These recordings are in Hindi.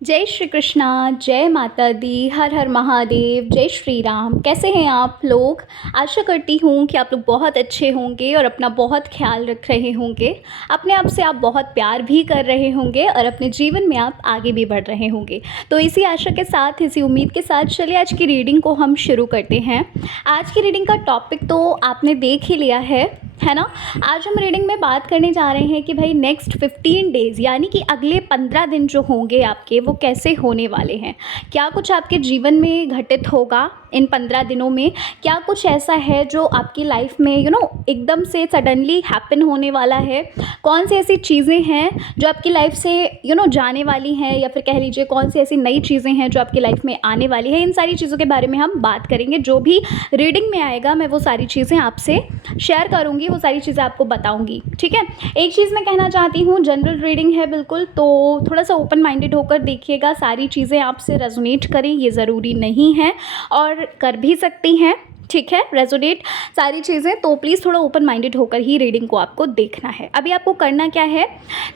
जय श्री कृष्णा, जय माता दी, हर हर महादेव, जय श्री राम। कैसे हैं आप लोग? आशा करती हूँ कि आप लोग बहुत अच्छे होंगे और अपना बहुत ख्याल रख रहे होंगे। अपने आप से आप बहुत प्यार भी कर रहे होंगे और अपने जीवन में आप आगे भी बढ़ रहे होंगे। तो इसी आशा के साथ, इसी उम्मीद के साथ चलिए आज की रीडिंग को हम शुरू करते हैं। आज की रीडिंग का टॉपिक तो आपने देख ही लिया है ना। आज हम रीडिंग में बात करने जा रहे हैं कि भाई नेक्स्ट 15 डेज़ यानी कि अगले 15 दिन जो होंगे आपके, वो कैसे होने वाले हैं। क्या कुछ आपके जीवन में घटित होगा इन 15 दिनों में? क्या कुछ ऐसा है जो आपकी लाइफ में एकदम से सडनली हैपन होने वाला है? कौन सी ऐसी चीज़ें हैं जो आपकी लाइफ से जाने वाली हैं, या फिर कह लीजिए कौन सी ऐसी नई चीज़ें हैं जो आपकी लाइफ में आने वाली है? इन सारी चीज़ों के बारे में हम बात करेंगे। जो भी रीडिंग में आएगा मैं वो सारी चीज़ें आपसे शेयर करूँगी, वो सारी चीज़ें आपको बताऊँगी, ठीक है। एक चीज़ मैं कहना चाहती हूँ, जनरल रीडिंग है बिल्कुल, तो थोड़ा सा ओपन माइंडेड होकर देखिएगा। सारी चीज़ें आपसे रेजोनेट करें ये ज़रूरी नहीं है, और कर भी सकती हैं, ठीक है, रेजोनेट सारी चीज़ें। तो प्लीज़ थोड़ा ओपन माइंडेड होकर ही रीडिंग को आपको देखना है। अभी आपको करना क्या है,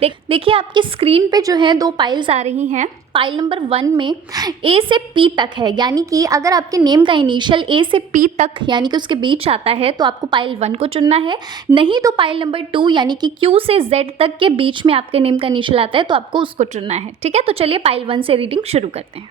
देखिए आपकी स्क्रीन पे जो है 2 पाइल्स आ रही हैं। पाइल नंबर 1 में ए से पी तक है, यानी कि अगर आपके नेम का इनिशियल ए से पी तक यानी कि उसके बीच आता है तो आपको पाइल 1 को चुनना है। नहीं तो पाइल नंबर 2 यानी कि क्यू से जेड तक के बीच में आपके नेम का इनिशियल आता है तो आपको उसको चुनना है, ठीक है। तो चलिए पाइल 1 से रीडिंग शुरू करते हैं।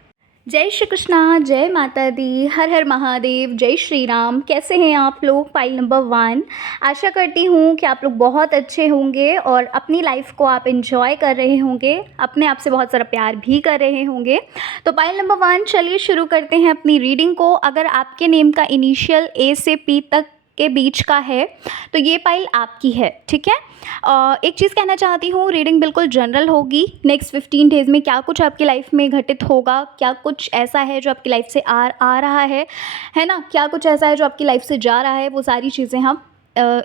जय श्री कृष्णा, जय माता दी, हर हर महादेव, जय श्री राम। कैसे हैं आप लोग? Pile number 1। आशा करती हूँ कि आप लोग बहुत अच्छे होंगे और अपनी लाइफ को आप एंजॉय कर रहे होंगे, अपने आप से बहुत सारा प्यार भी कर रहे होंगे। तो पाइल नंबर 1, चलिए शुरू करते हैं अपनी रीडिंग को। अगर आपके नेम का इनिशियल ए से पी तक के बीच का है तो ये पाइल आपकी है, ठीक है। एक चीज़ कहना चाहती हूँ, रीडिंग बिल्कुल जनरल होगी। नेक्स्ट 15 डेज़ में क्या कुछ आपकी लाइफ में घटित होगा, क्या कुछ ऐसा है जो आपकी लाइफ से आ रहा है ना, क्या कुछ ऐसा है जो आपकी लाइफ से जा रहा है, वो सारी चीज़ें हम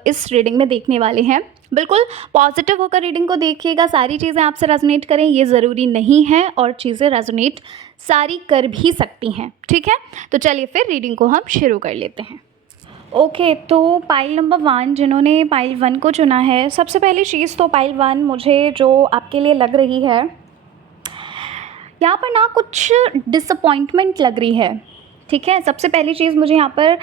इस रीडिंग में देखने वाले हैं। बिल्कुल पॉजिटिव होकर रीडिंग को देखिएगा। सारी चीज़ें आपसे रेजोनेट करें ये ज़रूरी नहीं है, और चीज़ें रेजोनेट सारी कर भी सकती हैं, ठीक है। तो चलिए फिर रीडिंग को हम शुरू कर लेते हैं। ओके तो पाइल नंबर 1, जिन्होंने पाइल 1 को चुना है, सबसे पहली चीज़ तो पाइल 1 मुझे जो आपके लिए लग रही है, यहाँ पर ना कुछ डिसअपॉइंटमेंट लग रही है, ठीक है। सबसे पहली चीज़ मुझे यहाँ पर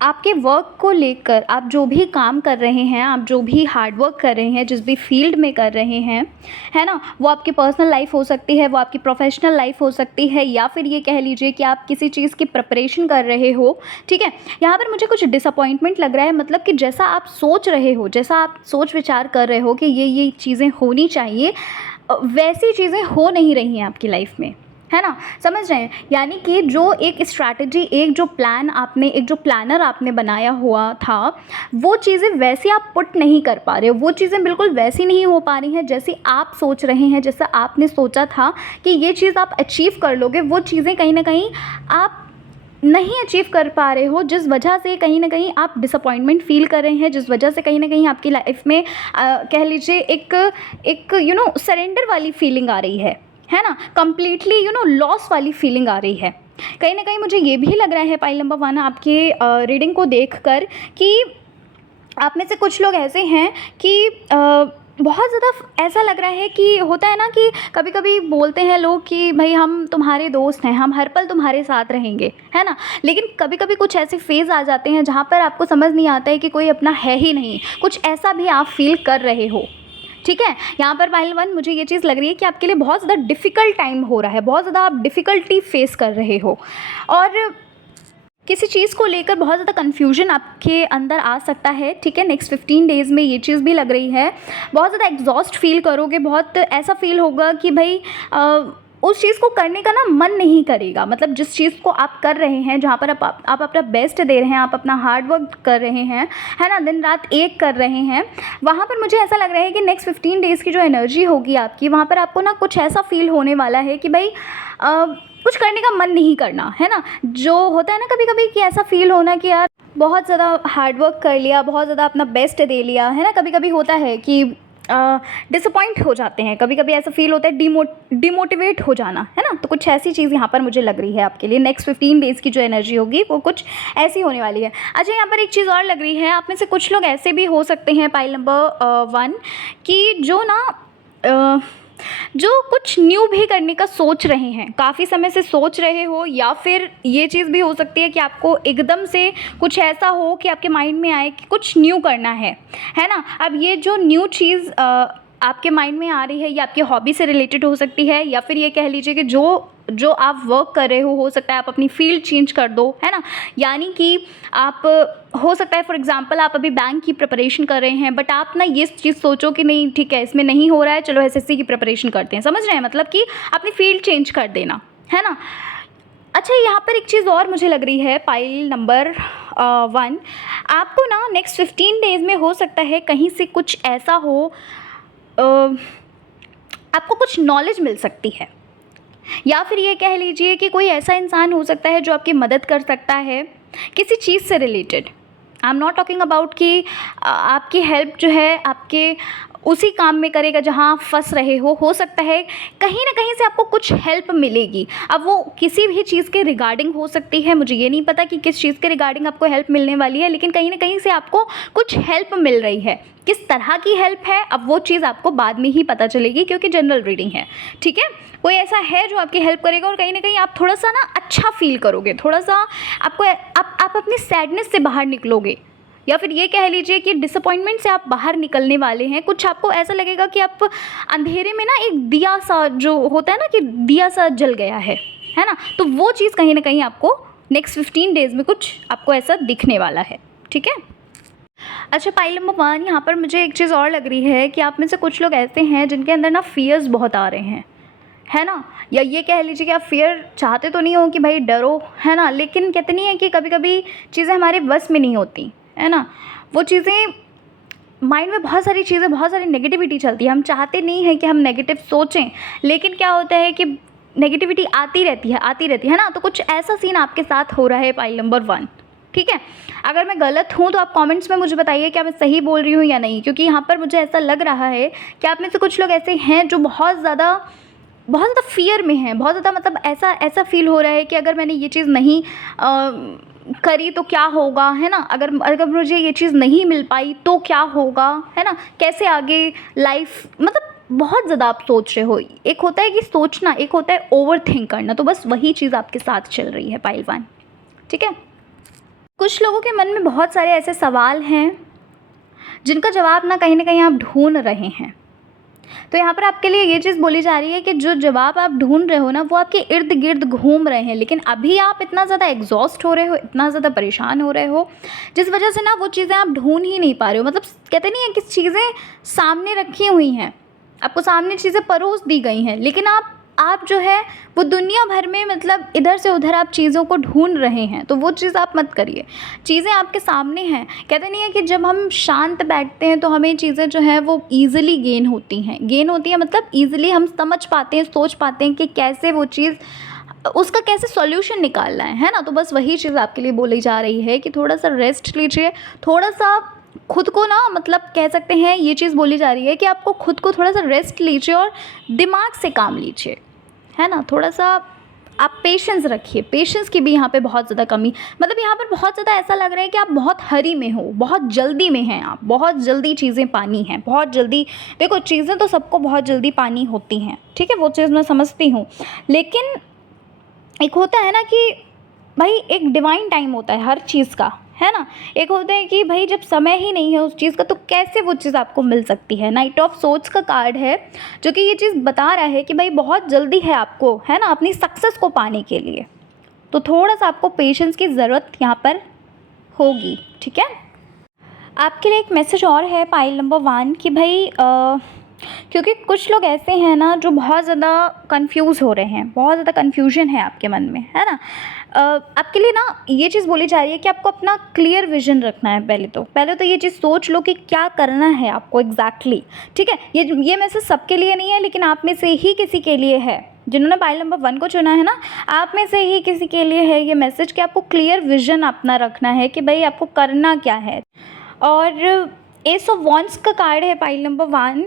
आपके वर्क को लेकर, आप जो भी काम कर रहे हैं, आप जो भी हार्ड वर्क कर रहे हैं, जिस भी फील्ड में कर रहे हैं, है ना, वो आपकी पर्सनल लाइफ हो सकती है, वो आपकी प्रोफेशनल लाइफ हो सकती है, या फिर ये कह लीजिए कि आप किसी चीज़ की प्रिपरेशन कर रहे हो, ठीक है। यहाँ पर मुझे कुछ डिसअपॉइंटमेंट लग रहा है, मतलब कि जैसा आप सोच रहे हो, जैसा आप सोच विचार कर रहे हो कि ये चीज़ें होनी चाहिए, वैसी चीज़ें हो नहीं रही हैं आपकी लाइफ में, है ना। समझ रहे हैं? यानी कि जो एक स्ट्रैटेजी, एक जो प्लान आपने, एक जो प्लानर आपने बनाया हुआ था, वो चीज़ें वैसी आप पुट नहीं कर पा रहे हो। वो चीज़ें बिल्कुल वैसी नहीं हो पा रही हैं जैसी आप सोच रहे हैं, जैसा आपने सोचा था कि ये चीज़ आप अचीव कर लोगे। वो चीज़ें कहीं ना कहीं आप नहीं अचीव कर पा रहे हो, जिस वजह से कहीं ना कहीं आप डिसअपॉइंटमेंट फील कर रहे हैं, जिस वजह से कहीं ना कहीं आपकी लाइफ में कह लीजिए एक सरेंडर वाली फीलिंग आ रही है ना, कम्प्लीटली लॉस वाली फीलिंग आ रही है। कहीं ना कहीं मुझे ये भी लग रहा है पाइल नंबर 1 आपके रीडिंग को देखकर कि आप में से कुछ लोग ऐसे हैं कि बहुत ज़्यादा ऐसा लग रहा है कि होता है ना कि कभी कभी बोलते हैं लोग कि भाई हम तुम्हारे दोस्त हैं, हम हर पल तुम्हारे साथ रहेंगे, है ना। लेकिन कभी कभी कुछ ऐसे फेज़ आ जाते हैं जहाँ पर आपको समझ नहीं आता है कि कोई अपना है ही नहीं, कुछ ऐसा भी आप फील कर रहे हो, ठीक है। यहाँ पर पाइल 1 मुझे ये चीज़ लग रही है कि आपके लिए बहुत ज़्यादा डिफ़िकल्ट टाइम हो रहा है, बहुत ज़्यादा आप डिफ़िकल्टी फेस कर रहे हो, और किसी चीज़ को लेकर बहुत ज़्यादा कन्फ्यूजन आपके अंदर आ सकता है, ठीक है। नेक्स्ट 15 डेज़ में ये चीज़ भी लग रही है। बहुत ज़्यादा एग्जॉस्ट फील करोगे, बहुत ऐसा फील होगा कि भाई उस चीज़ को करने का ना मन नहीं करेगा। मतलब जिस चीज़ को आप कर रहे हैं, जहाँ पर आप अपना बेस्ट दे रहे हैं, आप अपना हार्ड वर्क कर रहे हैं, है ना, दिन रात एक कर रहे हैं, वहाँ पर मुझे ऐसा लग रहा है कि नेक्स्ट 15 डेज़ की जो एनर्जी होगी आपकी, वहाँ पर आपको ना कुछ ऐसा फील होने वाला है कि भाई कुछ करने का मन नहीं करना, है ना। जो होता है ना कभी कभी कि ऐसा फील होना कि यार बहुत ज़्यादा हार्ड वर्क कर लिया, बहुत ज़्यादा अपना बेस्ट दे लिया, है ना। कभी कभी होता है कि डिसअपॉइंट हो जाते हैं, कभी कभी ऐसा फील होता है डिमोटिवेट हो जाना, है ना। तो कुछ ऐसी चीज़ यहाँ पर मुझे लग रही है आपके लिए। नेक्स्ट 15 डेज़ की जो एनर्जी होगी वो कुछ ऐसी होने वाली है। अच्छा, यहाँ पर एक चीज़ और लग रही है, आप में से कुछ लोग ऐसे भी हो सकते हैं पाइल नंबर 1 कि जो ना जो कुछ न्यू भी करने का सोच रहे हैं, काफ़ी समय से सोच रहे हो, या फिर ये चीज़ भी हो सकती है कि आपको एकदम से कुछ ऐसा हो कि आपके माइंड में आए कि कुछ न्यू करना है ना। अब ये जो न्यू चीज़ आपके माइंड में आ रही है, ये आपकी हॉबी से रिलेटेड हो सकती है, या फिर ये कह लीजिए कि जो आप वर्क कर रहे हो सकता है आप अपनी फील्ड चेंज कर दो, है ना। यानी कि आप, हो सकता है फॉर एग्जांपल आप अभी बैंक की प्रिपरेशन कर रहे हैं, बट आप ना ये चीज़ सोचो कि नहीं ठीक है इसमें नहीं हो रहा है, चलो एसएससी की प्रिपरेशन करते हैं, समझ रहे हैं, मतलब कि अपनी फील्ड चेंज कर देना, है ना। अच्छा, यहाँ पर एक चीज़ और मुझे लग रही है, पाइल नंबर 1, आपको ना नेक्स्ट 15 डेज़ में हो सकता है कहीं से कुछ ऐसा हो, आपको कुछ नॉलेज मिल सकती है, या फिर ये कह लीजिए कि कोई ऐसा इंसान हो सकता है जो आपकी मदद कर सकता है किसी चीज़ से related. I am not talking about कि आपकी हेल्प जो है आपके उसी काम में करेगा जहाँ आप फंस रहे हो सकता है कहीं ना कहीं से आपको कुछ हेल्प मिलेगी। अब वो किसी भी चीज़ के रिगार्डिंग हो सकती है, मुझे ये नहीं पता कि किस चीज़ के रिगार्डिंग आपको हेल्प मिलने वाली है, लेकिन कहीं ना कहीं से आपको कुछ हेल्प मिल रही है। किस तरह की हेल्प है अब वो चीज़ आपको बाद में ही पता चलेगी, क्योंकि जनरल रीडिंग है, ठीक है। कोई ऐसा है जो आपकी हेल्प करेगा और कहीं ना कहीं आप थोड़ा सा ना अच्छा फील करोगे, थोड़ा सा आपको आप अपनी सैडनेस से बाहर निकलोगे, या फिर ये कह लीजिए कि डिसअपॉइंटमेंट से आप बाहर निकलने वाले हैं। कुछ आपको ऐसा लगेगा कि आप अंधेरे में ना एक दिया सा, जो होता है ना कि दिया सा जल गया है ना, तो वो चीज़ कहीं ना कहीं आपको नेक्स्ट 15 डेज़ में कुछ आपको ऐसा दिखने वाला है, ठीक है। अच्छा, पाइल नंबर 1, यहाँ पर मुझे एक चीज़ और लग रही है कि आप में से कुछ लोग ऐसे हैं जिनके अंदर ना फियर्स बहुत आ रहे हैं, है ना, या ये कह लीजिए कि आप फियर चाहते तो नहीं हो कि भाई डरो, है ना, लेकिन कहते नहीं है कि कभी कभी चीज़ें हमारे बस में नहीं होती, है ना। वो चीज़ें माइंड में बहुत सारी चीज़ें, बहुत सारी नेगेटिविटी चलती है, हम चाहते नहीं हैं कि हम नेगेटिव सोचें, लेकिन क्या होता है कि नेगेटिविटी आती रहती है ना। तो कुछ ऐसा सीन आपके साथ हो रहा है पाइल नंबर 1, ठीक है। अगर मैं गलत हूँ तो आप कमेंट्स में मुझे बताइए क्या मैं सही बोल रही हूँ या नहीं, क्योंकि यहाँ पर मुझे ऐसा लग रहा है कि आप में से कुछ लोग ऐसे हैं जो बहुत ज़्यादा फियर में हैं, बहुत ज़्यादा, मतलब ऐसा फील हो रहा है कि अगर मैंने ये चीज़ नहीं करी तो क्या होगा, है ना, अगर मुझे ये चीज़ नहीं मिल पाई तो क्या होगा, है ना, कैसे आगे लाइफ, मतलब बहुत ज़्यादा आप सोच रहे हो। एक होता है कि सोचना, एक होता है ओवर थिंक करना, तो बस वही चीज़ आपके साथ चल रही है पाइल 1, ठीक है। कुछ लोगों के मन में बहुत सारे ऐसे सवाल हैं जिनका जवाब ना कहीं आप ढूंढ रहे हैं। तो यहाँ पर आपके लिए ये चीज़ बोली जा रही है कि जो जवाब आप ढूंढ रहे हो ना, वो आपके इर्द गिर्द घूम रहे हैं, लेकिन अभी आप इतना ज़्यादा एग्जॉस्ट हो रहे हो, इतना ज़्यादा परेशान हो रहे हो, जिस वजह से ना वो चीज़ें आप ढूंढ ही नहीं पा रहे हो। मतलब कहते नहीं है कि चीज़ें सामने रखी हुई हैं, आपको सामने चीज़ें परोस दी गई हैं, लेकिन आप जो है वो दुनिया भर में, मतलब इधर से उधर आप चीज़ों को ढूंढ रहे हैं, तो वो चीज़ आप मत करिए। चीज़ें आपके सामने हैं। कहते नहीं है कि जब हम शांत बैठते हैं तो हमें चीज़ें जो हैं वो ईज़िली गेन होती हैं, मतलब ईज़िली हम समझ पाते हैं, सोच पाते हैं कि कैसे वो चीज़, उसका कैसे सॉल्यूशन निकालना है ना। तो बस वही चीज़ आपके लिए बोली जा रही है कि थोड़ा सा रेस्ट लीजिए, थोड़ा सा खुद को ना, मतलब कह सकते हैं ये चीज़ बोली जा रही है कि आपको खुद को थोड़ा सा रेस्ट लीजिए और दिमाग से काम लीजिए, है ना। थोड़ा सा आप पेशेंस रखिए, पेशेंस की भी यहाँ पे बहुत ज़्यादा कमी, मतलब यहाँ पर बहुत ज़्यादा ऐसा लग रहा है कि आप बहुत हरी में हो, बहुत जल्दी में हैं, आप बहुत जल्दी चीज़ें पानी हैं, बहुत जल्दी। देखो, चीज़ें तो सबको बहुत जल्दी पानी होती हैं, ठीक है, वो चीज़ मैं समझती हूँ, लेकिन एक होता है ना कि भाई एक डिवाइन टाइम होता है हर चीज़ का, है ना। एक होता है कि भाई जब समय ही नहीं है उस चीज़ का, तो कैसे वो चीज़ आपको मिल सकती है। नाइट ऑफ सोर्ड्स का कार्ड है जो कि ये चीज़ बता रहा है कि भाई बहुत जल्दी है आपको, है ना, अपनी सक्सेस को पाने के लिए। तो थोड़ा सा आपको पेशेंस की ज़रूरत यहाँ पर होगी, ठीक है। आपके लिए एक मैसेज और है पाइल नंबर 1 कि भाई क्योंकि कुछ लोग ऐसे हैं ना जो बहुत ज़्यादा कंफ्यूज हो रहे हैं, बहुत ज़्यादा कन्फ्यूजन है आपके मन में, है ना। आपके लिए ना ये चीज़ बोली जा रही है कि आपको अपना क्लियर विजन रखना है। पहले तो ये चीज़ सोच लो कि क्या करना है आपको एग्जैक्टली, ठीक है। ये मैसेज सबके लिए नहीं है, लेकिन आप में से ही किसी के लिए है, जिन्होंने पाइल नंबर 1 को चुना है ना, आप में से ही किसी के लिए है ये मैसेज कि आपको क्लियर विजन अपना रखना है कि भाई आपको करना क्या है। और एस ऑफ वॉन्ड्स का कार्ड है पाइल नंबर 1,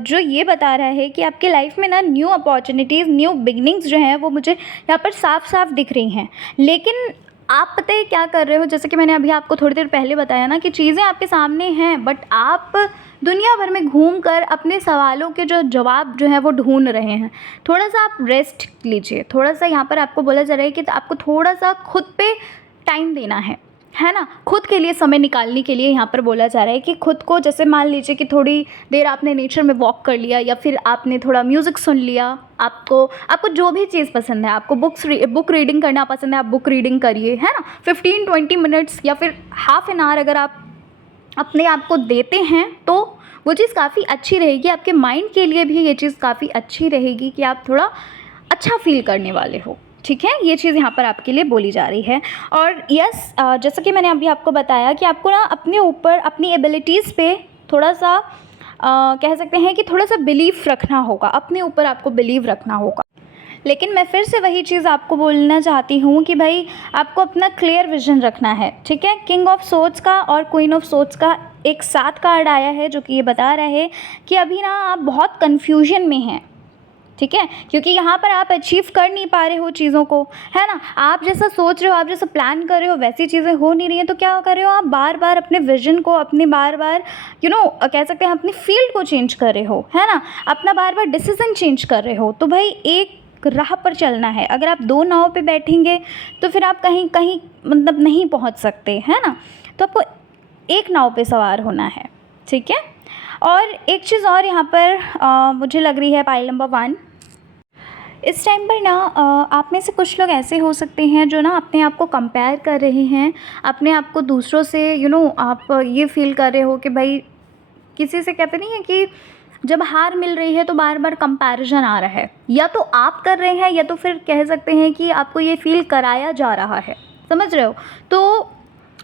जो ये बता रहा है कि आपकी लाइफ में ना न्यू अपॉर्चुनिटीज़, न्यू बिगनिंग्स जो हैं वो मुझे यहाँ पर साफ साफ दिख रही हैं, लेकिन आप पता है क्या कर रहे हो, जैसे कि मैंने अभी आपको थोड़ी देर पहले बताया ना कि चीज़ें आपके सामने हैं, बट आप दुनिया भर में घूम कर अपने सवालों के जो जवाब जो है वो ढूंढ रहे हैं। थोड़ा सा आप रेस्ट लीजिए। थोड़ा सा यहाँ पर आपको बोला जा रहा है कि आपको थोड़ा सा खुद पे टाइम देना है ना। खुद के लिए समय निकालने के लिए यहाँ पर बोला जा रहा है कि खुद को, जैसे मान लीजिए कि थोड़ी देर आपने नेचर में वॉक कर लिया, या फिर आपने थोड़ा म्यूज़िक सुन लिया। आपको आपको जो भी चीज़ पसंद है, आपको बुक रीडिंग करना पसंद है, आप बुक रीडिंग करिए, है ना। 15-20 मिनट्स या फिर हाफ एन आवर अगर आप अपने आप को देते हैं तो वो चीज़ काफ़ी अच्छी रहेगी। आपके माइंड के लिए भी ये चीज़ काफ़ी अच्छी रहेगी कि आप थोड़ा अच्छा फील करने वाले हो। ठीक है, ये चीज़ यहाँ पर आपके लिए बोली जा रही है। और यस, जैसा कि मैंने अभी आपको बताया कि आपको ना अपने ऊपर, अपनी एबिलिटीज़ पे थोड़ा सा कह सकते हैं कि थोड़ा सा बिलीव रखना होगा। अपने ऊपर आपको बिलीव रखना होगा। लेकिन मैं फिर से वही चीज़ आपको बोलना चाहती हूँ कि भाई आपको अपना क्लियर विजन रखना है। ठीक है, किंग ऑफ सोर्ड्स का और क्वीन ऑफ सोर्ड्स का एक साथ कार्ड आया है, जो कि ये बता रहा है कि अभी ना आप बहुत कन्फ्यूजन में हैं। ठीक है, क्योंकि यहाँ पर आप अचीव कर नहीं पा रहे हो चीज़ों को, है ना। आप जैसा सोच रहे हो, आप जैसा प्लान कर रहे हो, वैसी चीज़ें हो नहीं रही हैं। तो क्या कर रहे हो आप, बार बार अपने विजन को, अपने बार बार कह सकते हैं अपनी फील्ड को चेंज कर रहे हो, है ना। अपना बार बार डिसीजन चेंज कर रहे हो। तो भाई एक राह पर चलना है। अगर आप दो नाव पे बैठेंगे तो फिर आप कहीं कहीं मतलब नहीं पहुंच सकते, है ना। तो आपको एक नाव पे सवार होना है। ठीक है, और एक चीज़ और यहाँ पर मुझे लग रही है, पाइल नंबर 1, इस टाइम पर ना आप में से कुछ लोग ऐसे हो सकते हैं जो ना अपने आप को कंपेयर कर रहे हैं, अपने आप को दूसरों से। आप ये फील कर रहे हो कि भाई किसी से, कहते नहीं है कि जब हार मिल रही है तो बार बार कंपैरिजन आ रहा है। या तो आप कर रहे हैं, या तो फिर कह सकते हैं कि आपको ये फील कराया जा रहा है। समझ रहे हो। तो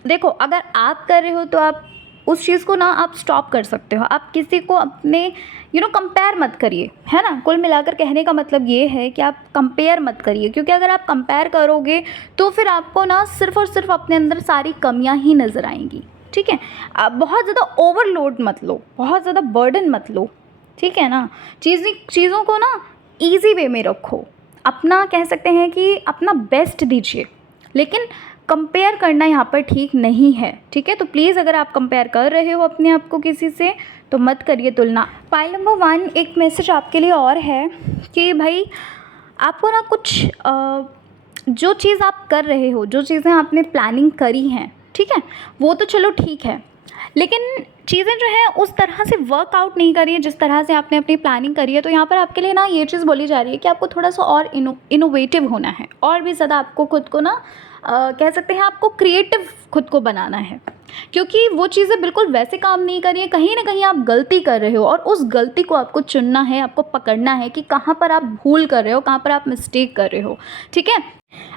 देखो, अगर आप कर रहे हो तो आप उस चीज़ को ना आप स्टॉप कर सकते हो। आप किसी को अपने कंपेयर मत करिए, है ना। कुल मिलाकर कहने का मतलब ये है कि आप कंपेयर मत करिए, क्योंकि अगर आप कंपेयर करोगे तो फिर आपको ना सिर्फ़ और सिर्फ अपने अंदर सारी कमियां ही नज़र आएंगी। ठीक है, आप बहुत ज़्यादा ओवरलोड मत लो, बहुत ज़्यादा बर्डन मत लो। ठीक है ना। चीज़ों को ना ईजी वे में रखो। अपना, कह सकते हैं कि अपना बेस्ट दीजिए, लेकिन कंपेयर करना यहाँ पर ठीक नहीं है। ठीक है, तो प्लीज़ अगर आप कंपेयर कर रहे हो अपने आप को किसी से तो मत करिए तुलना। पाइल नंबर 1, एक मैसेज आपके लिए और है कि भाई आपको ना कुछ जो चीज़ आप कर रहे हो, जो चीज़ें आपने प्लानिंग करी हैं, ठीक है, वो तो चलो ठीक है, लेकिन चीज़ें जो हैं उस तरह से वर्कआउट नहीं करी है जिस तरह से आपने अपनी प्लानिंग करी है। तो यहाँ पर आपके लिए ना ये चीज़ बोली जा रही है कि आपको थोड़ा सा और इनोवेटिव होना है, और भी ज़्यादा आपको खुद को ना कह सकते हैं आपको क्रिएटिव खुद को बनाना है, क्योंकि वो चीज़ें बिल्कुल वैसे काम नहीं कर रही है। कहीं ना कहीं आप गलती कर रहे हो, और उस गलती को आपको चुनना है, आपको पकड़ना है कि कहाँ पर आप भूल कर रहे हो, कहाँ पर आप मिस्टेक कर रहे हो। ठीक है।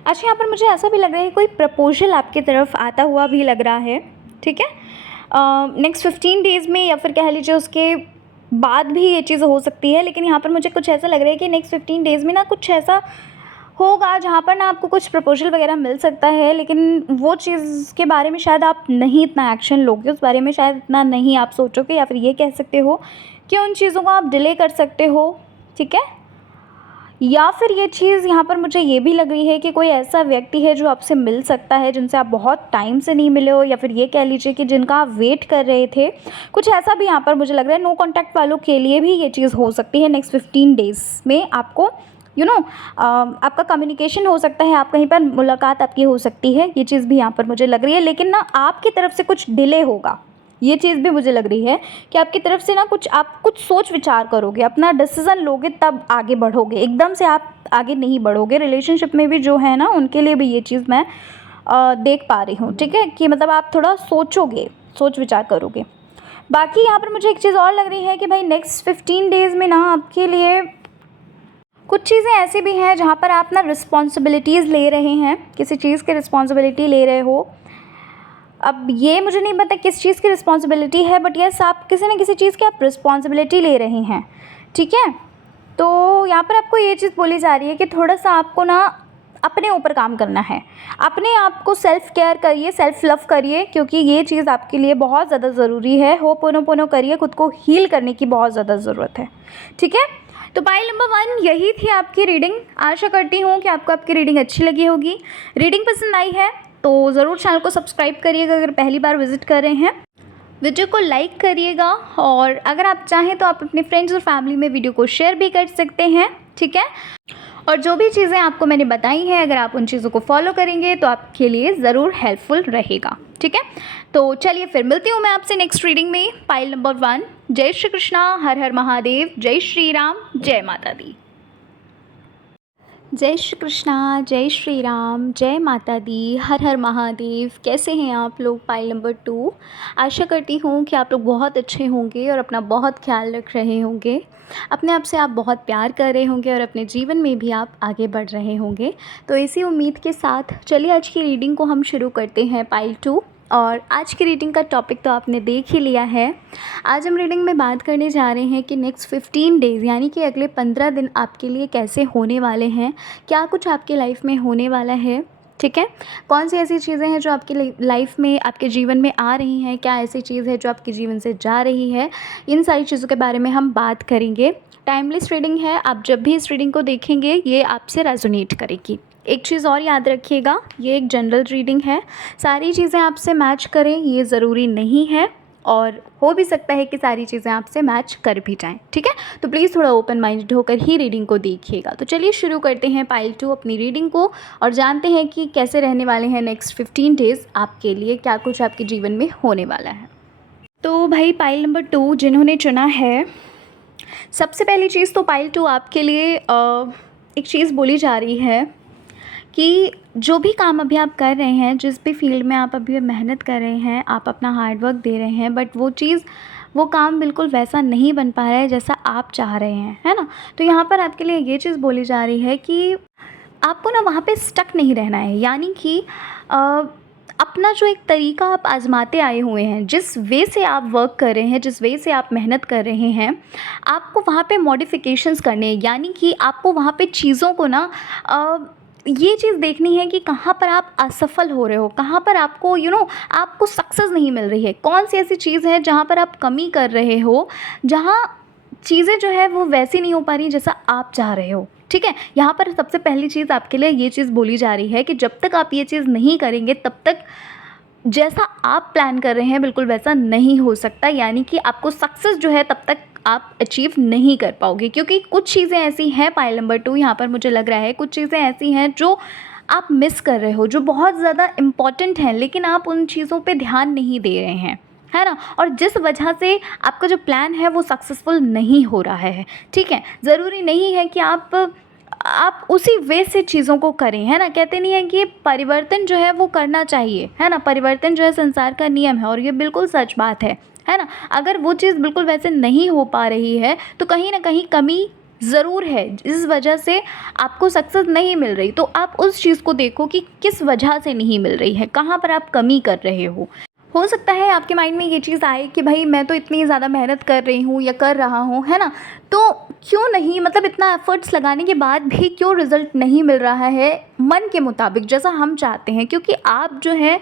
अच्छा, यहाँ पर मुझे ऐसा भी लग रहा है कोई प्रपोजल आपकी तरफ आता हुआ भी लग रहा है। ठीक है, नेक्स्ट 15 डेज़ में, या फिर कह लीजिए उसके बाद भी ये चीज़ हो सकती है। लेकिन यहाँ पर मुझे कुछ ऐसा लग रहा है कि नेक्स्ट 15 डेज़ में ना कुछ ऐसा होगा जहाँ पर ना आपको कुछ प्रपोजल वगैरह मिल सकता है, लेकिन वो चीज़ के बारे में शायद आप नहीं इतना एक्शन लोगे, उस बारे में शायद इतना नहीं आप सोचोगे, या फिर ये कह सकते हो कि उन चीज़ों को आप डिले कर सकते हो। ठीक है, या फिर ये चीज़ यहाँ पर मुझे ये भी लग रही है कि कोई ऐसा व्यक्ति है जो आपसे मिल सकता है जिनसे आप बहुत टाइम से नहीं मिले हो, या फिर ये कह लीजिए कि जिनका आप वेट कर रहे थे। कुछ ऐसा भी यहाँ पर मुझे लग रहा है। नो कॉन्टैक्ट वालों के लिए भी ये चीज़ हो सकती है। नेक्स्ट 15 डेज़ में आपको आपका कम्युनिकेशन हो सकता है, आप कहीं पर मुलाकात आपकी हो सकती है। ये चीज़ भी यहाँ पर मुझे लग रही है, लेकिन ना आपकी तरफ से कुछ डिले होगा। ये चीज़ भी मुझे लग रही है कि आपकी तरफ से ना आप कुछ सोच विचार करोगे, अपना डिसीज़न लोगे, तब आगे बढ़ोगे। एकदम से आप आगे नहीं बढ़ोगे। रिलेशनशिप में भी जो है ना, उनके लिए भी ये चीज़ मैं देख पा रही हूँ। ठीक है, कि मतलब आप थोड़ा सोचोगे, सोच विचार करोगे। बाकी यहाँ पर मुझे एक चीज़ और लग रही है कि भाई नेक्स्ट 15 डेज़ में ना आपके लिए कुछ चीज़ें ऐसी भी हैं जहाँ पर आप ना रिस्पॉन्सिबिलिटीज़ ले रहे हैं, किसी चीज़ की रिस्पॉन्सिबिलिटी ले रहे हो। अब ये मुझे नहीं पता किस चीज़ की रिस्पॉन्सिबिलिटी है, बट यस, आप किसी न किसी चीज़ की आप रिस्पॉन्सिबिलिटी ले रहे हैं। ठीक है, तो यहाँ पर आपको ये चीज़ बोली जा रही है कि थोड़ा सा आपको ना अपने ऊपर काम करना है। अपने आप को सेल्फ केयर करिए, सेल्फ लव करिए, क्योंकि ये चीज़ आपके लिए बहुत ज़्यादा ज़रूरी है। होपोनोपोनो करिए, खुद को हील करने की बहुत ज़्यादा ज़रूरत है। ठीक है, तो पाइल नंबर 1 यही थी आपकी रीडिंग। आशा करती हूँ कि आपको आपकी रीडिंग अच्छी लगी होगी। रीडिंग पसंद आई है तो ज़रूर चैनल को सब्सक्राइब करिएगा अगर पहली बार विज़िट कर रहे हैं। वीडियो को लाइक करिएगा और अगर आप चाहें तो आप अपने फ्रेंड्स और फैमिली में वीडियो को शेयर भी कर सकते हैं, ठीक है। और जो भी चीज़ें आपको मैंने बताई हैं, अगर आप उन चीज़ों को फॉलो करेंगे तो आपके लिए ज़रूर हेल्पफुल रहेगा, ठीक है। तो चलिए फिर मिलती हूँ मैं आपसे नेक्स्ट रीडिंग में। Pile number 1। जय श्री कृष्णा, हर हर महादेव, जय श्री राम, जय माता दी। जय श्री कृष्णा, जय श्री राम, जय माता दी, हर हर महादेव। कैसे हैं आप लोग? Pile number 2। आशा करती हूँ कि आप लोग बहुत अच्छे होंगे और अपना बहुत ख्याल रख रहे होंगे। अपने आप से आप बहुत प्यार कर रहे होंगे और अपने जीवन में भी आप आगे बढ़ रहे होंगे। तो इसी उम्मीद के साथ चलिए आज की रीडिंग को हम शुरू करते हैं, पाइल 2। और आज की रीडिंग का टॉपिक तो आपने देख ही लिया है। आज हम रीडिंग में बात करने जा रहे हैं कि नेक्स्ट 15 डेज़ यानी कि अगले 15 दिन आपके लिए कैसे होने वाले हैं, क्या कुछ आपके लाइफ में होने वाला है, ठीक है। कौन सी ऐसी चीज़ें हैं जो आपकी लाइफ में, आपके जीवन में आ रही हैं, क्या ऐसी चीज़ है जो आपके जीवन से जा रही है, इन सारी चीज़ों के बारे में हम बात करेंगे। टाइमलेस रीडिंग है, आप जब भी इस रीडिंग को देखेंगे ये आपसे रेजोनेट करेगी। एक चीज़ और याद रखिएगा, ये एक जनरल रीडिंग है, सारी चीज़ें आपसे मैच करें ये ज़रूरी नहीं है और हो भी सकता है कि सारी चीज़ें आपसे मैच कर भी जाएं, ठीक है। तो प्लीज़ थोड़ा ओपन माइंडेड होकर ही रीडिंग को देखिएगा। तो चलिए शुरू करते हैं पाइल 2 अपनी रीडिंग को और जानते हैं कि कैसे रहने वाले हैं नेक्स्ट 15 डेज़ आपके लिए, क्या कुछ आपके जीवन में होने वाला है। तो भाई पाइल नंबर 2 जिन्होंने चुना है, सबसे पहली चीज़ तो पाइल 2 आपके लिए एक चीज़ बोली जा रही है कि जो भी काम अभी आप कर रहे हैं, जिस भी फील्ड में आप अभी मेहनत कर रहे हैं, आप अपना हार्ड वर्क दे रहे हैं, बट वो काम बिल्कुल वैसा नहीं बन पा रहा है जैसा आप चाह रहे हैं, है ना। तो यहाँ पर आपके लिए ये चीज़ बोली जा रही है कि आपको ना वहाँ पे स्टक नहीं रहना है, यानी कि अपना जो एक तरीका आप आजमाते आए हुए हैं, जिस वे से आप वर्क कर रहे हैं, जिस वे से आप मेहनत कर रहे हैं, आपको वहाँ पे मॉडिफिकेशंस करने हैं। यानी कि आपको वहाँ पे चीज़ों को ना ये चीज़ देखनी है कि कहाँ पर आप असफल हो रहे हो, कहाँ पर आपको आपको सक्सेस नहीं मिल रही है, कौन सी ऐसी चीज़ है जहाँ पर आप कमी कर रहे हो, जहाँ चीज़ें जो है वो वैसी नहीं हो पा रही जैसा आप चाह रहे हो, ठीक है। यहाँ पर सबसे पहली चीज़ आपके लिए ये चीज़ बोली जा रही है कि जब तक आप ये चीज़ नहीं करेंगे तब तक जैसा आप प्लान कर रहे हैं बिल्कुल वैसा नहीं हो सकता, यानी कि आपको सक्सेस जो है तब तक आप अचीव नहीं कर पाओगे। क्योंकि कुछ चीज़ें ऐसी हैं, पाइल नंबर 2 यहाँ पर मुझे लग रहा है कुछ चीज़ें ऐसी हैं जो आप मिस कर रहे हो, जो बहुत ज़्यादा इम्पॉर्टेंट हैं, लेकिन आप उन चीज़ों पे ध्यान नहीं दे रहे हैं, है ना। और जिस वजह से आपका जो प्लान है वो सक्सेसफुल नहीं हो रहा है, ठीक है। ज़रूरी नहीं है कि आप उसी वे से चीज़ों को करें, है ना। कहते नहीं है कि परिवर्तन जो है वो करना चाहिए, है ना। परिवर्तन जो है संसार का नियम है और ये बिल्कुल सच बात है ना। अगर वो चीज़ बिल्कुल वैसे नहीं हो पा रही है तो कहीं ना कहीं कमी ज़रूर है, इस वजह से आपको सक्सेस नहीं मिल रही। तो आप उस चीज़ को देखो कि किस वजह से नहीं मिल रही है, कहाँ पर आप कमी कर रहे हो सकता है आपके माइंड में ये चीज़ आए कि भाई मैं तो इतनी ज़्यादा मेहनत कर रही हूँ या कर रहा हूँ, है ना, तो क्यों नहीं, मतलब इतना एफ़र्ट्स लगाने के बाद भी क्यों रिज़ल्ट नहीं मिल रहा है मन के मुताबिक जैसा हम चाहते हैं। क्योंकि आप जो है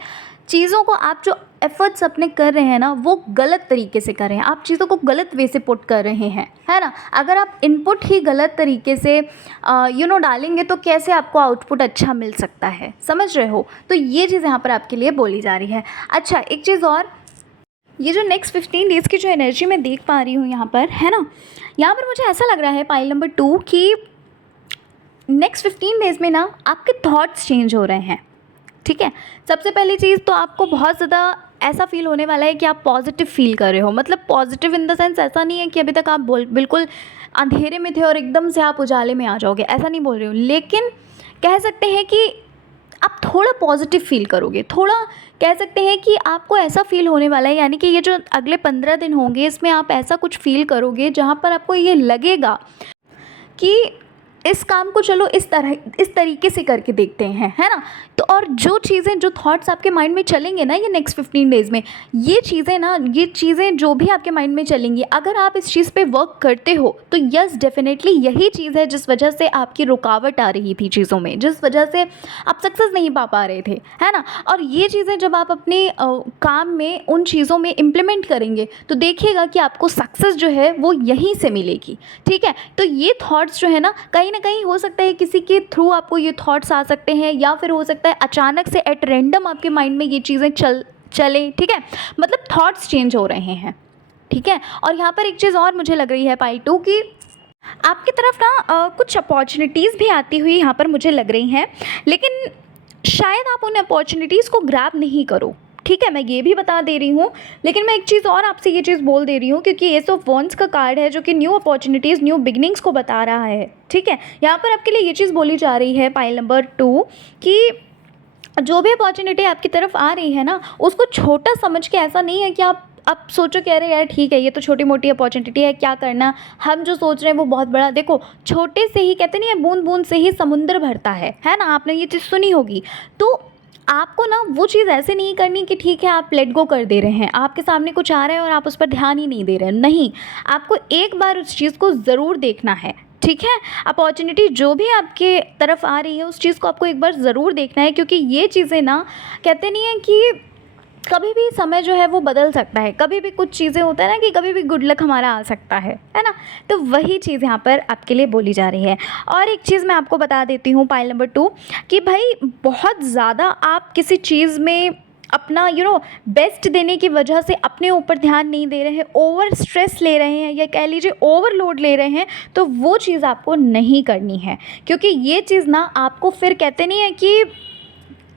चीज़ों को, आप जो एफ़र्ट्स अपने कर रहे हैं ना वो गलत तरीके से कर रहे हैं, आप चीज़ों को गलत वे से पुट कर रहे हैं, है ना। अगर आप इनपुट ही गलत तरीके से डालेंगे तो कैसे आपको आउटपुट अच्छा मिल सकता है, समझ रहे हो। तो ये चीज़ यहाँ पर आपके लिए बोली जा रही है। अच्छा, एक चीज़ और, ये जो नेक्स्ट 15 डेज़ की जो एनर्जी मैं देख पा रही हूँ यहाँ पर, है ना, यहाँ पर मुझे ऐसा लग रहा है पाइल नंबर 2 कि नेक्स्ट 15 डेज़ में ना आपके थॉट्स चेंज हो रहे हैं, ठीक है। सबसे पहली चीज़ तो आपको बहुत ज़्यादा ऐसा फील होने वाला है कि आप पॉजिटिव फील कर रहे हो, मतलब पॉजिटिव इन द सेंस ऐसा नहीं है कि अभी तक आप बिल्कुल अंधेरे में थे और एकदम से आप उजाले में आ जाओगे, ऐसा नहीं बोल रही हूँ, लेकिन कह सकते हैं कि आप थोड़ा पॉजिटिव फील करोगे, थोड़ा कह सकते हैं कि आपको ऐसा फील होने वाला है, यानी कि ये जो अगले 15 दिन होंगे इसमें आप ऐसा कुछ फील करोगे जहाँ पर आपको ये लगेगा कि इस काम को चलो इस तरीके से करके देखते हैं, है ना। तो और जो चीज़ें, जो थॉट्स आपके माइंड में चलेंगे ना ये नेक्स्ट 15 डेज़ में, ये चीज़ें जो भी आपके माइंड में चलेंगी, अगर आप इस चीज़ पे वर्क करते हो तो यस डेफिनेटली यही चीज़ है जिस वजह से आपकी रुकावट आ रही थी चीज़ों में, जिस वजह से आप सक्सेस नहीं पा रहे थे, है ना। और ये चीज़ें जब आप अपने काम में उन चीज़ों में इम्प्लीमेंट करेंगे तो देखिएगा कि आपको सक्सेस जो है वो यहीं से मिलेगी, ठीक है। तो ये थॉट्स जो है ना ना कहीं हो सकता है किसी के थ्रू आपको ये थॉट्स आ सकते हैं, या फिर हो सकता है अचानक से एट रैंडम आपके माइंड में ये चीज़ें चलें, ठीक है, मतलब थॉट्स चेंज हो रहे हैं, ठीक है। और यहाँ पर एक चीज़ और मुझे लग रही है पाई 2 की आपकी तरफ ना कुछ अपॉर्चुनिटीज़ भी आती हुई यहाँ पर मुझे लग रही हैं, लेकिन शायद आप उन अपॉर्चुनिटीज़ को ग्रैब नहीं करो, ठीक है, मैं ये भी बता दे रही हूँ। लेकिन मैं एक चीज़ और आपसे ये चीज़ बोल दे रही हूँ, क्योंकि एस ऑफ वॉन्ड्स का कार्ड है जो कि न्यू अपॉर्चुनिटीज़, न्यू बिगनिंग्स को बता रहा है, ठीक है। यहाँ पर आपके लिए ये चीज़ बोली जा रही है पाइल नंबर 2 कि जो भी अपॉर्चुनिटी आपकी तरफ आ रही है ना, उसको छोटा समझ के, ऐसा नहीं है कि आप सोचो कि अरे यार ठीक है ये तो छोटी मोटी अपॉर्चुनिटी है, क्या करना, हम जो सोच रहे हैं वो बहुत बड़ा। देखो, छोटे से ही कहते नहीं है, बूंद बूंद से ही समुंदर भरता है ना, आपने ये चीज़ सुनी होगी। तो आपको ना वो चीज़ ऐसे नहीं करनी कि ठीक है आप लेट गो कर दे रहे हैं, आपके सामने कुछ आ रहा है और आप उस पर ध्यान ही नहीं दे रहे हैं, नहीं, आपको एक बार उस चीज़ को ज़रूर देखना है, ठीक है। अपॉर्चुनिटी जो भी आपके तरफ आ रही है उस चीज़ को आपको एक बार ज़रूर देखना है, क्योंकि ये चीज़ें ना कहते नहीं हैं कि कभी भी समय जो है वो बदल सकता है, कभी भी कुछ चीज़ें होता है ना कि कभी भी गुड लक हमारा आ सकता है ना। तो वही चीज़ यहाँ पर आपके लिए बोली जा रही है। और एक चीज़ मैं आपको बता देती हूँ पाइल नंबर 2 कि भाई बहुत ज़्यादा आप किसी चीज़ में अपना बेस्ट देने की वजह से अपने ऊपर ध्यान नहीं दे रहे हैं, ओवर स्ट्रेस ले रहे हैं, या कह लीजिए ओवरलोड ले रहे हैं, तो वो चीज़ आपको नहीं करनी है। क्योंकि ये चीज़ ना आपको फिर कहते नहीं है कि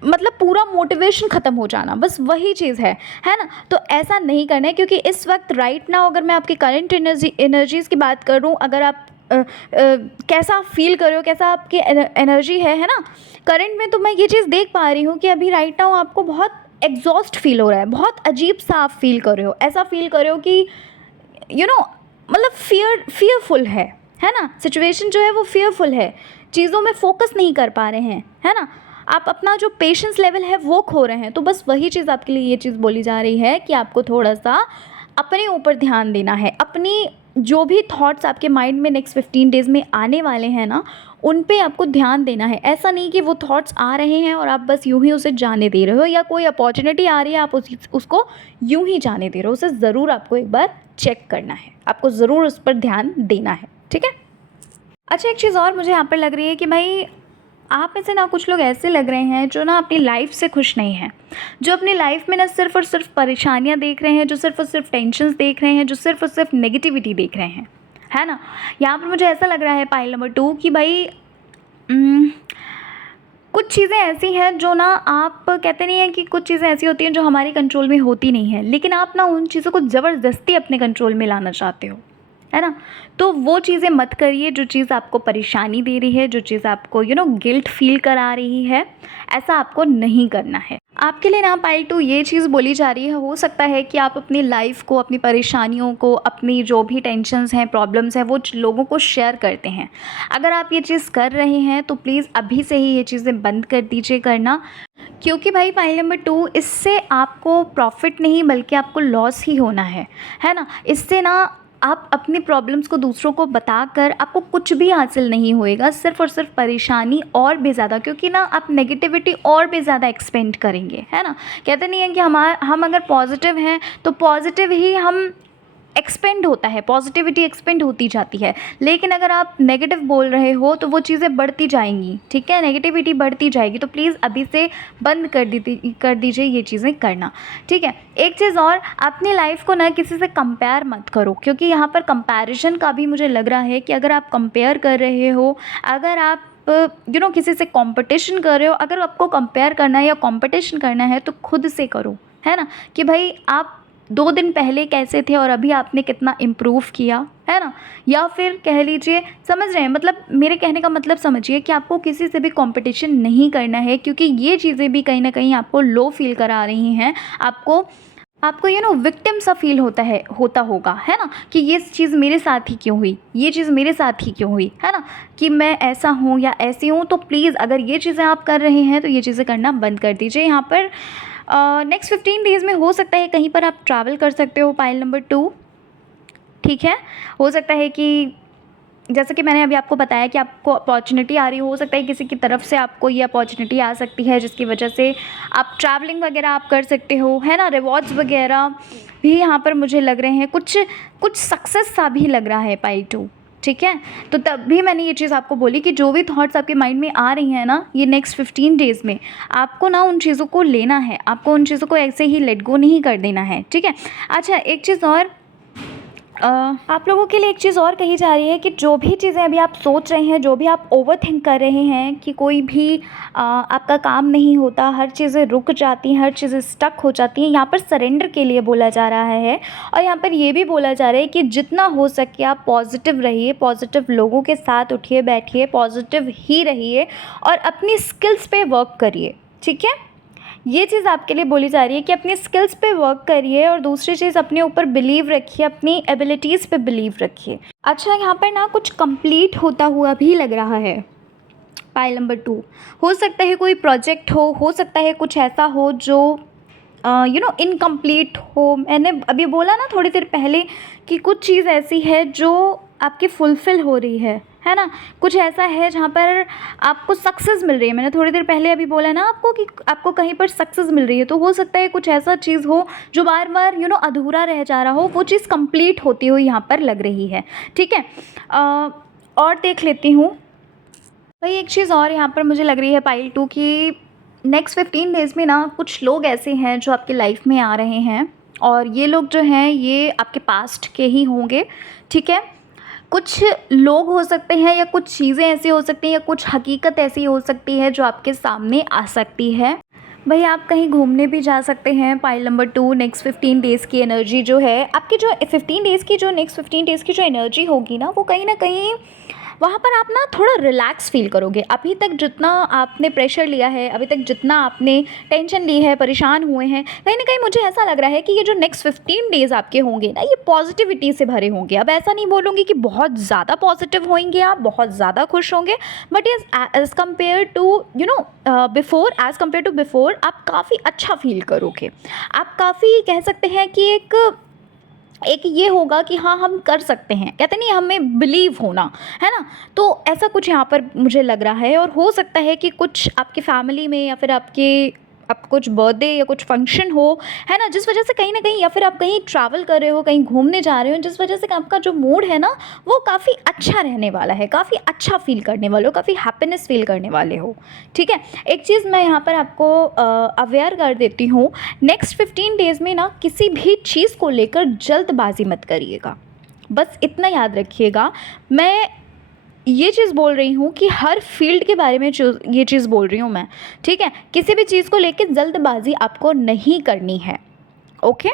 मतलब पूरा मोटिवेशन ख़त्म हो जाना, बस वही चीज़ है ना। तो ऐसा नहीं करना है, क्योंकि इस वक्त राइट नाउ अगर मैं आपकी करंट एनर्जीज़ की बात करूँ, अगर आप कैसा आप फील कर रहे हो, कैसा आपकी एनर्जी है ना करंट में, तो मैं ये चीज़ देख पा रही हूँ कि अभी राइट नाउ आपको बहुत एग्जॉस्ट फील हो रहा है, बहुत अजीब सा आप फील कर रहे हो, ऐसा फील कर रहे हो कि मतलब फियरफुल है ना, सिचुएशन जो है वो फियरफुल है, चीज़ों में फोकस नहीं कर पा रहे हैं, है ना, आप अपना जो पेशेंस लेवल है वो खो रहे हैं। तो बस वही चीज़ आपके लिए ये चीज़ बोली जा रही है कि आपको थोड़ा सा अपने ऊपर ध्यान देना है, अपनी जो भी थॉट्स आपके माइंड में नेक्स्ट 15 डेज़ में आने वाले हैं ना, उन पे आपको ध्यान देना है। ऐसा नहीं कि वो थॉट्स आ रहे हैं और आप बस यूं ही उसे जाने दे रहे हो, या कोई अपॉर्चुनिटी आ रही है आप उसको यूं ही जाने दे रहे हो, उसे ज़रूर आपको एक बार चेक करना है, आपको ज़रूर उस पर ध्यान देना है, ठीक है। अच्छा, एक चीज़ और मुझे यहाँ पर लग रही है कि भाई आप में से ना कुछ लोग ऐसे लग रहे हैं जो ना अपनी लाइफ से खुश नहीं हैं, जो अपनी लाइफ में ना सिर्फ़ और सिर्फ परेशानियाँ देख रहे हैं, जो सिर्फ़ और सिर्फ टेंशन्स देख रहे हैं, जो सिर्फ़ और सिर्फ नेगेटिविटी देख रहे हैं, है ना। यहाँ पर मुझे ऐसा लग रहा है पाइल नंबर 2 कि भाई कुछ चीज़ें ऐसी हैं जो ना आप कहते नहीं हैं कि कुछ चीज़ें ऐसी होती हैं जो हमारे कंट्रोल में होती नहीं है, लेकिन आप ना उन चीज़ों को ज़बरदस्ती अपने कंट्रोल में लाना चाहते हो, है ना। तो वो चीज़ें मत करिए, जो चीज़ आपको परेशानी दे रही है, जो चीज़ आपको गिल्ट फील करा रही है, ऐसा आपको नहीं करना है। आपके लिए ना पाइल 2 ये चीज़ बोली जा रही है, हो सकता है कि आप अपनी लाइफ को, अपनी परेशानियों को, अपनी जो भी टेंशन्स हैं, प्रॉब्लम्स हैं, वो लोगों को शेयर करते हैं। अगर आप ये चीज़ कर रहे हैं तो प्लीज़ अभी से ही ये चीज़ें बंद कर दीजिए करना, क्योंकि भाई पाइल नंबर 2 इससे आपको प्रॉफिट नहीं बल्कि आपको लॉस ही होना है ना। इससे ना आप अपनी प्रॉब्लम्स को दूसरों को बताकर आपको कुछ भी हासिल नहीं होएगा, सिर्फ़ और सिर्फ परेशानी और भी ज़्यादा, क्योंकि ना आप नेगेटिविटी और भी ज़्यादा एक्सपेंड करेंगे, है ना। कहते नहीं है कि हम अगर पॉजिटिव हैं तो पॉजिटिव ही हम एक्सपेंड होता है, पॉजिटिविटी एक्सपेंड होती जाती है, लेकिन अगर आप नेगेटिव बोल रहे हो तो वो चीज़ें बढ़ती जाएंगी, ठीक है, नेगेटिविटी बढ़ती जाएगी। तो प्लीज़ अभी से बंद कर दीजिए ये चीज़ें करना, ठीक है। एक चीज़ और, अपनी लाइफ को ना किसी से कंपेयर मत करो, क्योंकि यहाँ पर कंपैरिजन का भी मुझे लग रहा है कि अगर आप कंपेयर कर रहे हो, अगर आप किसी से कंपटीशन कर रहे हो, अगर आपको कंपेयर करना है या कंपटीशन करना है तो खुद से करो, है ना, कि भाई आप 2 दिन पहले कैसे थे और अभी आपने कितना इम्प्रूव किया, है ना। या फिर कह लीजिए, समझ रहे हैं, मतलब मेरे कहने का मतलब समझिए कि आपको किसी से भी कंपटीशन नहीं करना है, क्योंकि ये चीज़ें भी कहीं ना कहीं आपको लो फील करा रही हैं, आपको विक्टिम सा फील होता होगा, है ना, कि ये चीज़ मेरे साथ ही क्यों हुई, ये चीज़ मेरे साथ ही क्यों हुई, है ना, कि मैं ऐसा हूँ या ऐसी हूँ। तो प्लीज़ अगर ये चीज़ें आप कर रहे हैं तो ये चीज़ें करना बंद कर दीजिए। यहाँ पर नेक्स्ट 15 डेज़ में हो सकता है कहीं पर आप ट्रैवल कर सकते हो पाइल नंबर 2, ठीक है। हो सकता है कि जैसे कि मैंने अभी आपको बताया कि आपको अपॉर्चुनिटी आ रही हो सकता है किसी की तरफ से आपको ये अपॉर्चुनिटी आ सकती है, जिसकी वजह से आप ट्रैवलिंग वगैरह आप कर सकते हो, है ना। रिवॉर्ड्स वगैरह भी यहाँ पर मुझे लग रहे हैं, कुछ सक्सेस सा भी लग रहा है पाइल 2, ठीक है। तो तब भी मैंने ये चीज़ आपको बोली कि जो भी थॉट्स आपके माइंड में आ रही हैं ना ये नेक्स्ट 15 डेज़ में, आपको ना उन चीज़ों को लेना है, आपको उन चीज़ों को ऐसे ही लेट गो नहीं कर देना है, ठीक है। अच्छा, एक चीज़ और आप लोगों के लिए एक चीज़ और कही जा रही है कि जो भी चीज़ें अभी आप सोच रहे हैं, जो भी आप ओवरथिंक कर रहे हैं कि कोई भी आपका काम नहीं होता, हर चीज़ें रुक जाती हैं, हर चीज़ें स्टक हो जाती हैं, यहाँ पर सरेंडर के लिए बोला जा रहा है। और यहाँ पर ये भी बोला जा रहा है कि जितना हो सके आप पॉजिटिव रहिए, पॉजिटिव लोगों के साथ उठिए बैठिए, पॉजिटिव ही रहिए और अपनी स्किल्स पे वर्क करिए, ठीक है। ये चीज़ आपके लिए बोली जा रही है कि अपनी स्किल्स पे वर्क करिए और दूसरी चीज़ अपने ऊपर बिलीव रखिए, अपनी एबिलिटीज़ पे बिलीव रखिए। अच्छा, यहाँ पर ना कुछ कंप्लीट होता हुआ भी लग रहा है। पाइल नंबर 2, हो सकता है कोई प्रोजेक्ट हो सकता है कुछ ऐसा हो जो इनकम्प्लीट हो। मैंने अभी बोला ना थोड़ी देर पहले कि कुछ चीज़ ऐसी है जो आपकी फुलफ़िल हो रही है ना। कुछ ऐसा है जहाँ पर आपको सक्सेस मिल रही है। मैंने थोड़ी देर पहले अभी बोला ना आपको कि आपको कहीं पर सक्सेस मिल रही है, तो हो सकता है कुछ ऐसा चीज़ हो जो बार बार अधूरा रह जा रहा हो, वो चीज़ कंप्लीट होती हुई यहाँ पर लग रही है, ठीक है। और देख लेती हूँ भाई, एक चीज़ और यहाँ पर मुझे लग रही है पाइल 2 की नेक्स्ट 15 डेज़ में ना कुछ लोग ऐसे हैं जो आपकी लाइफ में आ रहे हैं और ये लोग जो हैं ये आपके पास्ट के ही होंगे, ठीक है। कुछ लोग हो सकते हैं या कुछ चीज़ें ऐसी हो सकती हैं या कुछ हकीकत ऐसी हो सकती है जो आपके सामने आ सकती है। भाई, आप कहीं घूमने भी जा सकते हैं। पाइल नंबर 2, नेक्स्ट 15 डेज़ की एनर्जी जो है आपकी, जो 15 डेज़ की जो नेक्स्ट 15 डेज़ की जो एनर्जी होगी ना, वो कहीं ना कहीं वहाँ पर आप ना थोड़ा रिलैक्स फील करोगे। अभी तक जितना आपने प्रेशर लिया है, अभी तक जितना आपने टेंशन ली है, परेशान हुए हैं, कहीं ना कहीं मुझे ऐसा लग रहा है कि ये जो नेक्स्ट 15 डेज़ आपके होंगे ना, ये पॉजिटिविटी से भरे होंगे। अब ऐसा नहीं बोलूँगी कि बहुत ज़्यादा पॉजिटिव होंगे आप, बहुत ज़्यादा खुश होंगे, बट ये एज़ कम्पेयर टू बिफोर आप काफ़ी अच्छा फील करोगे। आप काफ़ी कह सकते हैं कि एक ये होगा कि हाँ, हम कर सकते हैं, कहते नहीं हमें बिलीव होना, है ना। तो ऐसा कुछ यहाँ पर मुझे लग रहा है। और हो सकता है कि कुछ आपकी फैमिली में या फिर आपका कुछ बर्थडे या कुछ फंक्शन हो, है ना, जिस वजह से कहीं ना कहीं, या फिर आप कहीं ट्रैवल कर रहे हो, कहीं घूमने जा रहे हो, जिस वजह से आपका जो मूड है ना वो काफ़ी अच्छा रहने वाला है, काफ़ी अच्छा फील करने वाले हो, काफ़ी हैप्पीनेस फील करने वाले हो, ठीक है। एक चीज़ मैं यहाँ पर आपको अवेयर कर देती हूँ, नेक्स्ट 15 डेज़ में ना किसी भी चीज़ को लेकर जल्दबाजी मत करिएगा, बस इतना याद रखिएगा। मैं ये चीज़ बोल रही हूँ कि हर फील्ड के बारे में ये चीज़ बोल रही हूँ मैं, ठीक है। किसी भी चीज़ को लेकर जल्दबाजी आपको नहीं करनी है, ओके।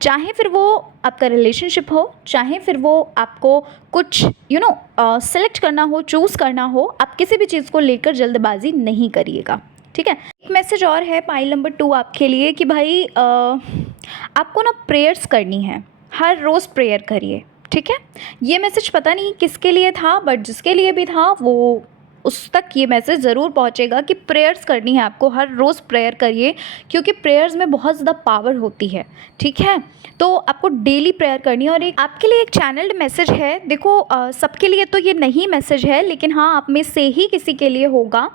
चाहे फिर वो आपका रिलेशनशिप हो, चाहे फिर वो आपको कुछ सेलेक्ट करना हो, चूज़ करना हो, आप किसी भी चीज़ को लेकर जल्दबाजी नहीं करिएगा, ठीक है। एक मैसेज और है पाइल नंबर 2 आपके लिए कि भाई आपको ना प्रेयर्स करनी है, हर रोज़ प्रेयर करिए, ठीक है। ये मैसेज पता नहीं किसके लिए था, बट जिसके लिए भी था वो उस तक ये मैसेज ज़रूर पहुंचेगा कि प्रेयर्स करनी है आपको, हर रोज़ प्रेयर करिए, क्योंकि प्रेयर्स में बहुत ज़्यादा पावर होती है, ठीक है। तो आपको डेली प्रेयर करनी है। और एक आपके लिए एक चैनल्ड मैसेज है, देखो सबके लिए तो ये नहीं मैसेज है, लेकिन हाँ, आप में से ही किसी के लिए होगा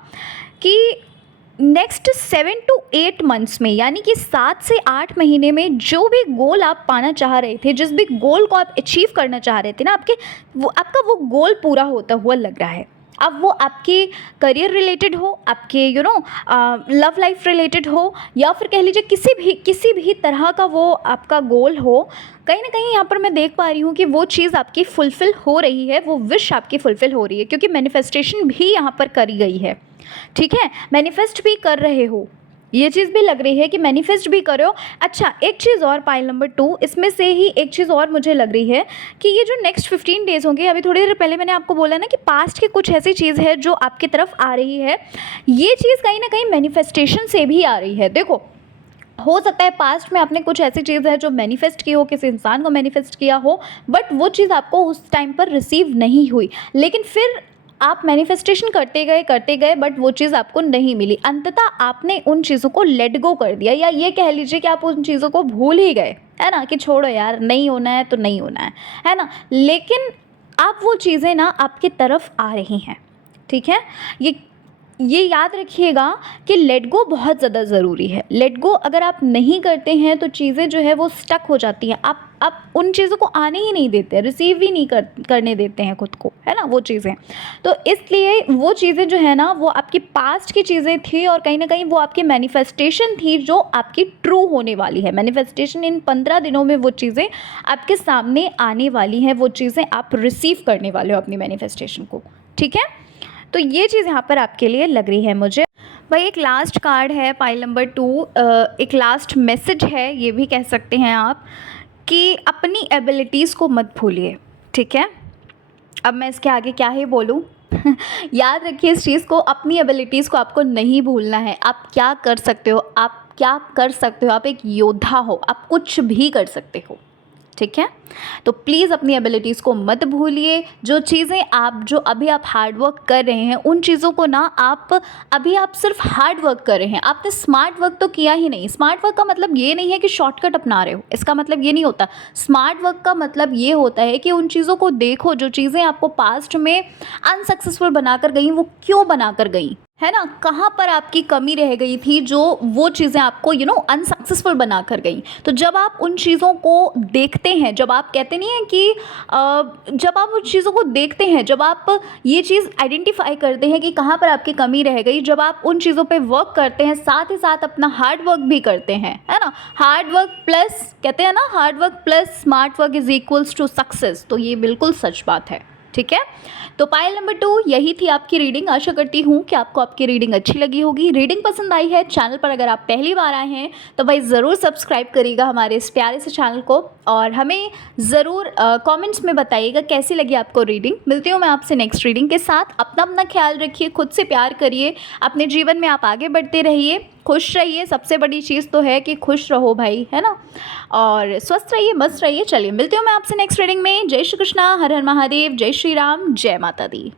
कि नेक्स्ट 7 to 8 मंथ्स में, यानी कि 7 से 8 महीने में जो भी गोल आप पाना चाह रहे थे, जिस भी गोल को आप अचीव करना चाह रहे थे ना, आपका वो गोल पूरा होता हुआ लग रहा है। अब वो आपके करियर रिलेटेड हो, आपके लव लाइफ रिलेटेड हो, या फिर कह लीजिए किसी भी तरह का वो आपका गोल हो, कहीं ना कहीं यहाँ पर मैं देख पा रही हूँ कि वो चीज़ आपकी फुलफ़िल हो रही है, वो विश आपकी फुलफ़िल हो रही है, क्योंकि मैनिफेस्टेशन भी यहाँ पर करी गई है, ठीक है। मैनिफेस्ट भी कर रहे हो, ये चीज़ भी लग रही है कि मैनिफेस्ट भी करो। अच्छा, एक चीज़ और पाइल नंबर 2, इसमें से ही एक चीज़ और मुझे लग रही है कि ये जो नेक्स्ट 15 डेज़ होंगे, अभी थोड़ी देर पहले मैंने आपको बोला ना कि पास्ट की कुछ ऐसी चीज़ है जो आपकी तरफ आ रही है, ये चीज़ कहीं ना कहीं मैनिफेस्टेशन से भी आ रही है। देखो, हो सकता है पास्ट में आपने कुछ ऐसी चीज़ है जो मैनिफेस्ट की हो, किसी इंसान को मैनिफेस्ट किया हो, बट वो चीज़ आपको उस टाइम पर रिसीव नहीं हुई, लेकिन फिर आप मैनिफेस्टेशन करते गए बट वो चीज़ आपको नहीं मिली। अंततः आपने उन चीज़ों को लेट गो कर दिया, या ये कह लीजिए कि आप उन चीज़ों को भूल ही गए, है ना, कि छोड़ो यार, नहीं होना है तो नहीं होना है ना। लेकिन आप वो चीज़ें ना आपकी तरफ आ रही हैं, ठीक है। ये याद रखिएगा कि लेट गो बहुत ज़्यादा ज़रूरी है। लेट गो अगर आप नहीं करते हैं तो चीज़ें जो है वो स्टक हो जाती हैं। आप आप उन चीज़ों को आने ही नहीं देते, रिसीव भी नहीं करने देते हैं खुद को, है ना वो चीज़ें। तो इसलिए वो चीज़ें जो है ना वो आपकी पास्ट की चीज़ें थी और कहीं ना कहीं वो आपकी मैनिफेस्टेशन थी जो आपकी ट्रू होने वाली है। मैनिफेस्टेशन इन 15 दिनों में वो चीज़ें आपके सामने आने वाली हैं, वो चीज़ें आप रिसीव करने वाले हो अपनी मैनिफेस्टेशन को, ठीक है। तो ये चीज़ यहाँ पर आपके लिए लग रही है मुझे। भाई एक लास्ट कार्ड है पाइल नंबर 2, एक लास्ट मैसेज है ये भी कह सकते हैं आप, कि अपनी एबिलिटीज़ को मत भूलिए, ठीक है। अब मैं इसके आगे क्या ही बोलूँ याद रखिए इस चीज़ को, अपनी एबिलिटीज़ को आपको नहीं भूलना है। आप क्या कर सकते हो, आप क्या कर सकते हो, आप एक योद्धा हो, आप कुछ भी कर सकते हो, ठीक है। तो प्लीज़ अपनी एबिलिटीज़ को मत भूलिए। जो चीज़ें जो अभी आप हार्ड वर्क कर रहे हैं उन चीज़ों को ना अभी आप सिर्फ हार्ड वर्क कर रहे हैं, आपने स्मार्ट वर्क तो किया ही नहीं। स्मार्ट वर्क का मतलब ये नहीं है कि शॉर्टकट अपना रहे हो, इसका मतलब ये नहीं होता। स्मार्ट वर्क का मतलब ये होता है कि उन चीज़ों को देखो जो चीज़ें आपको पास्ट में अनसक्सेसफुल बनाकर गई, वो क्यों बनाकर गई, है ना, कहाँ पर आपकी कमी रह गई थी जो वो चीज़ें आपको अनसक्सेसफुल बना कर गई। तो जब आप उन चीज़ों को देखते हैं, जब आप कहते नहीं हैं कि जब आप उन चीज़ों को देखते हैं, जब आप ये चीज़ आइडेंटिफाई करते हैं कि कहाँ पर आपकी कमी रह गई, जब आप उन चीज़ों पे वर्क करते हैं, साथ ही साथ अपना हार्ड वर्क भी करते हैं, है ना, हार्ड वर्क प्लस कहते हैं ना, hard work plus smart work is equals to success. तो ये बिल्कुल सच बात है, ठीक है। तो पाइल नंबर 2 यही थी आपकी रीडिंग। आशा करती हूँ कि आपको आपकी रीडिंग अच्छी लगी होगी। रीडिंग पसंद आई है, चैनल पर अगर आप पहली बार आए हैं तो भाई ज़रूर सब्सक्राइब करिएगा हमारे इस प्यारे से चैनल को, और हमें ज़रूर कमेंट्स में बताइएगा कैसी लगी आपको रीडिंग। मिलती हूँ मैं आपसे नेक्स्ट रीडिंग के साथ। अपना ख्याल रखिए, खुद से प्यार करिए, अपने जीवन में आप आगे बढ़ते रहिए, खुश रहिए। सबसे बड़ी चीज़ तो है कि खुश रहो भाई, है ना, और स्वस्थ रहिए, मस्त रहिए। चलिए मिलती हूँ मैं आपसे नेक्स्ट रीडिंग में। जय श्री कृष्णा, हर हर महादेव, जय श्री राम, जय माता दी।